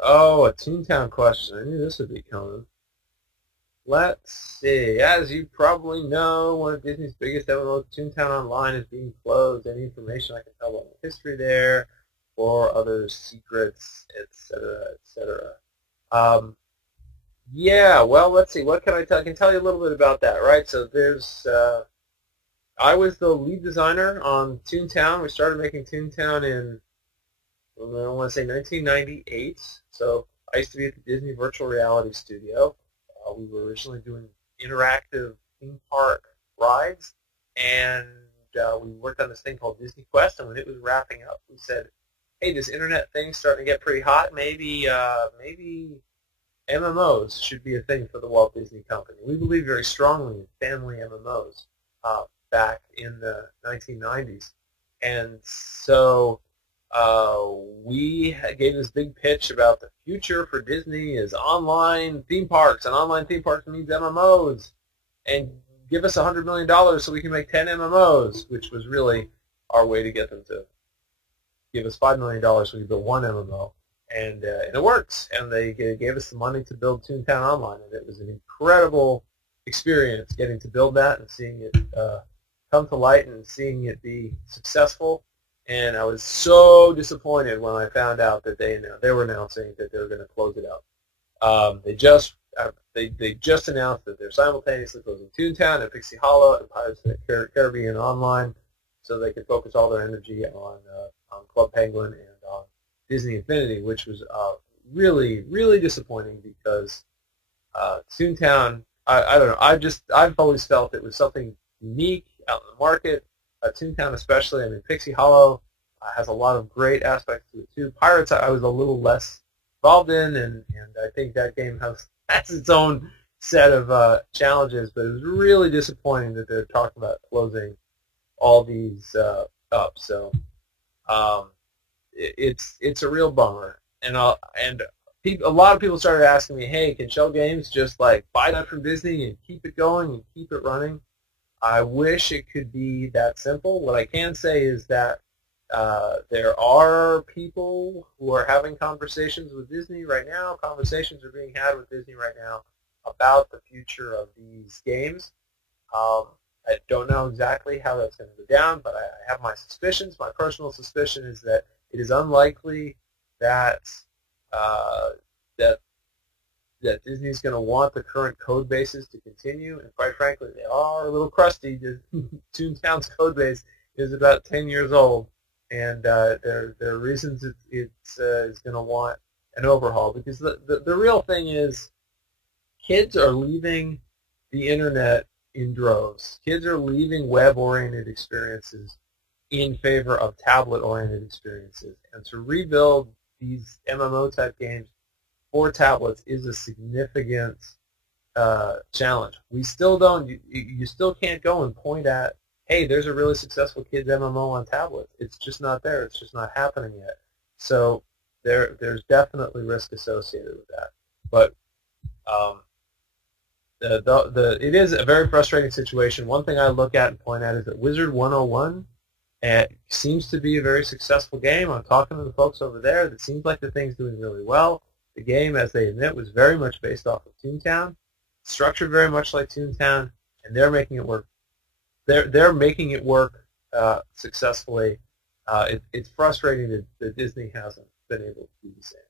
Oh, a Toontown question. I knew this would be coming. Let's see. As you probably know, one of Disney's biggest MMOs, Toontown Online, is being closed. Any information I can tell about the history there, or other secrets, etc., etc. Yeah. Well, let's see. What can I tell? I can tell you a little bit about that, right? So there's. I was the lead designer on Toontown. We started making Toontown in, I want to say 1998. So I used to be at the Disney Virtual Reality Studio. We were originally doing interactive theme park rides, and we worked on this thing called Disney Quest. And when it was wrapping up, we said, "Hey, this internet thing's starting to get pretty hot. Maybe MMOs should be a thing for the Walt Disney Company." We believe very strongly in family MMOs back in the 1990s, and so we gave this big pitch about the future for Disney is online theme parks, and online theme parks means MMOs, and give us $100 million so we can make 10 MMOs, which was really our way to get them to give us $5 million so we could build one MMO, and it works, and they gave us the money to build Toontown Online, and it was an incredible experience getting to build that and seeing it come to light and seeing it be successful. And I was so disappointed when I found out that they were announcing that they were going to close it out. They just announced that they're simultaneously closing Toontown and Pixie Hollow and Pirates of the Caribbean Online, so they could focus all their energy on Club Penguin and on Disney Infinity, which was really, really disappointing because Toontown, I don't know, I've always felt it was something unique out in the market. Toontown especially. I mean, Pixie Hollow has a lot of great aspects to it too. Pirates I was a little less involved in, and I think that game has its own set of challenges, but it was really disappointing that they're talking about closing all these up. So it's a real bummer, and a lot of people started asking me, hey, can Shell Games just like buy that from Disney and keep it going and keep it running? I wish it could be that simple. What I can say is that there are people who are having conversations with Disney right now. Conversations are being had with Disney right now about the future of these games. I don't know exactly how that's going to go down, but I have my suspicions. My personal suspicion is that it is unlikely that that Disney's going to want the current code bases to continue, and quite frankly, they are a little crusty. Toontown's code base is about 10 years old, and there are reasons it's going to want an overhaul, because the real thing is kids are leaving the internet in droves. Kids are leaving web-oriented experiences in favor of tablet-oriented experiences, and to rebuild these MMO-type games for tablets is a significant challenge. We still don't. You still can't go and point at, hey, there's a really successful kids MMO on tablets. It's just not there. It's just not happening yet. So there's definitely risk associated with that. But it is a very frustrating situation. One thing I look at and point at is that Wizard 101 seems to be a very successful game. I'm talking to the folks over there. It seems like the thing's doing really well. The game, as they admit, was very much based off of Toontown, structured very much like Toontown, and they're making it work. They're making it work successfully. It's frustrating that Disney hasn't been able to do the same.